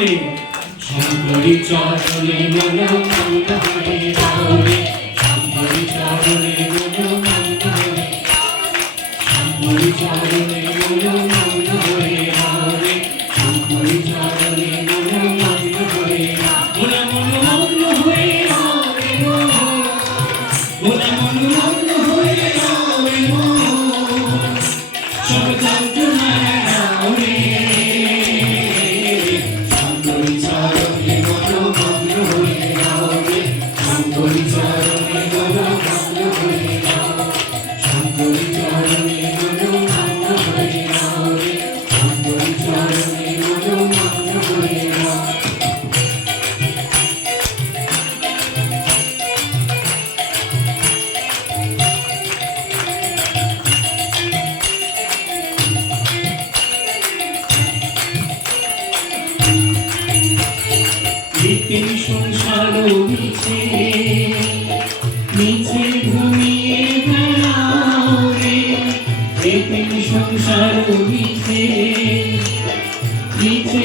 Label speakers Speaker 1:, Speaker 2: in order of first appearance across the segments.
Speaker 1: চলে শঙ্করী চরণে মনে কান্ত হরে রামে শঙ্করী চরণে মনে কান্ত হরে শঙ্করী চরণে মনে কান্ত হরে রামে শঙ্করী চরণে মনে কান্ত হরে মনে মন মগ্ন হয়ে রামে মনে মন মগ্ন আছে। নিচে ঘুমিয়ে বেড়াও রে দেখবেন সংসার নিচে নিচে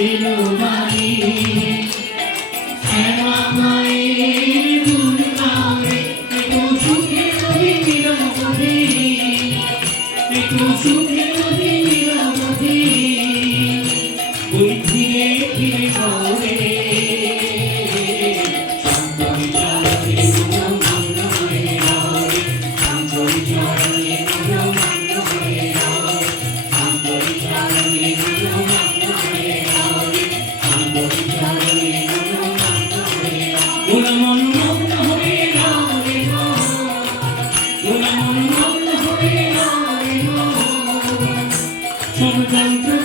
Speaker 1: You know Hallelujah. Sometimes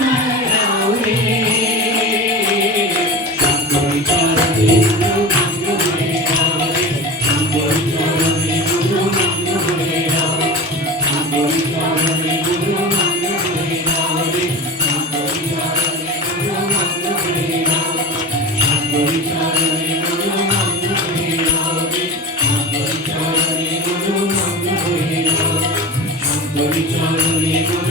Speaker 1: Hallelujah.